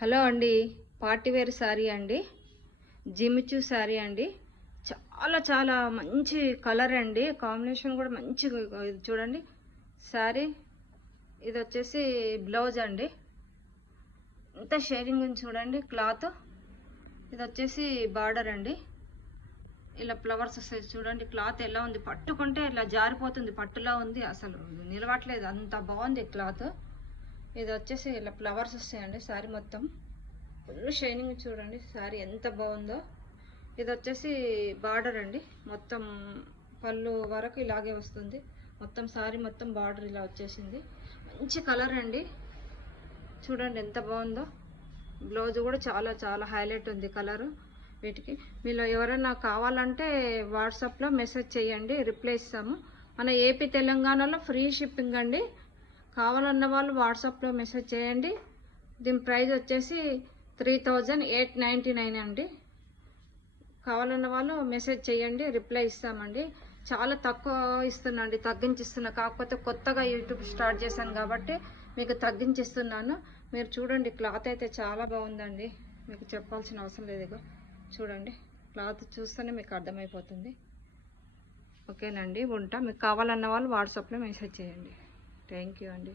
Hello అండి, party wear sari అండి, Jimmy Choo sari అండి. చాలా చాలా మంచి కలర్ అండి, కాంబినేషన్ కూడా మంచి. ఇది చూడండి శారీ. ఇది వచ్చేసి బ్లౌజ్ అండి. ఇంత షేడింగ్ ఉంది చూడండి క్లాత్. ఇది వచ్చేసి బార్డర్ అండి. ఇలా ఫ్లవర్స్ వస్తాయి చూడండి. క్లాత్ ఎలా ఉంది, పట్టుకుంటే ఇలా జారిపోతుంది, పట్టులా ఉంది, అసలు నిలవట్లేదు, అంత బాగుంది క్లాత్. ఇది వచ్చేసి ఇలా ఫ్లవర్స్ వస్తాయండి శారీ మొత్తం. ఫుల్ షైనింగ్ చూడండి శారీ ఎంత బాగుందో. ఇది వచ్చేసి బార్డర్ అండి, మొత్తం పళ్ళు వరకు ఇలాగే వస్తుంది. మొత్తం శారీ మొత్తం బార్డర్ ఇలా వచ్చేసింది. మంచి కలర్ అండి, చూడండి ఎంత బాగుందో. బ్లౌజ్ కూడా చాలా చాలా హైలైట్ ఉంది కలరు. వీటికి మీలో ఎవరైనా కావాలంటే వాట్సాప్లో మెసేజ్ చేయండి, రిప్లై ఇస్తాము. మన ఏపీ తెలంగాణలో ఫ్రీ షిప్పింగ్ అండి. కావాలన్న వాళ్ళు వాట్సాప్లో మెసేజ్ చేయండి. దీని ప్రైస్ వచ్చేసి 3899 అండి. కావాలన్న వాళ్ళు మెసేజ్ చేయండి, రిప్లై ఇస్తామండి. చాలా తక్కువ ఇస్తున్నాండి, తగ్గించిస్తున్నా. కాకపోతే కొత్తగా యూట్యూబ్ స్టార్ట్ చేశాను కాబట్టి మీకు తగ్గించిస్తున్నాను. మీరు చూడండి క్లాత్ అయితే చాలా బాగుందండి, మీకు చెప్పాల్సిన అవసరం లేదు. ఇగో చూడండి, క్లాత్ చూస్తేనే మీకు అర్థమైపోతుంది. ఓకేనండి, ఉంటా. మీకు కావాలన్న వాళ్ళు వాట్సాప్లో మెసేజ్ చేయండి. థ్యాంక్ యూ అండి.